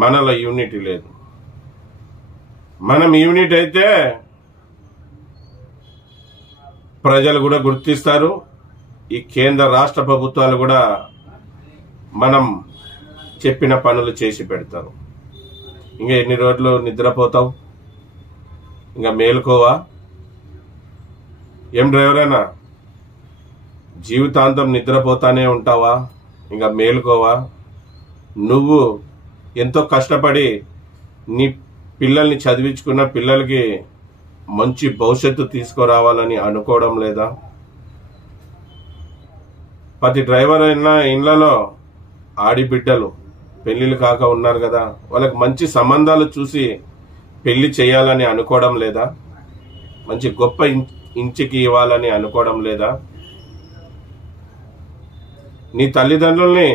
మనలో యూనిటీ లేదు. మనం యూనిట్ అయితే ప్రజలు కూడా గుర్తిస్తారు. ఈ కేంద్ర రాష్ట్ర ప్రభుత్వాలు కూడా మనం చెప్పిన పనులు చేసి పెడతారు. ఇంకా ఎన్ని రోజులు నిద్రపోతావు? ఇంకా మేలుకోవా? ఏం డ్రైవరేనా, జీవితాంతం నిద్రపోతానే ఉంటావా? ఇంకా మేలుకోవా? నువ్వు ఎంతో కష్టపడి నీ పిల్లల్ని చదివించుకున్న పిల్లలకి మంచి భవిష్యత్తు తీసుకురావాలని అనుకోవడం లేదా? ప్రతి డ్రైవర్ అయినా ఇళ్లలో ఆడిబిడ్డలు పెళ్లిళ్ళు కాక ఉన్నారు కదా, వాళ్ళకి మంచి సంబంధాలు చూసి పెళ్లి చేయాలని అనుకోవడం లేదా? మంచి గొప్ప ఇంటికి ఇవ్వాలని అనుకోవడం లేదా? నీ తల్లిదండ్రుల్ని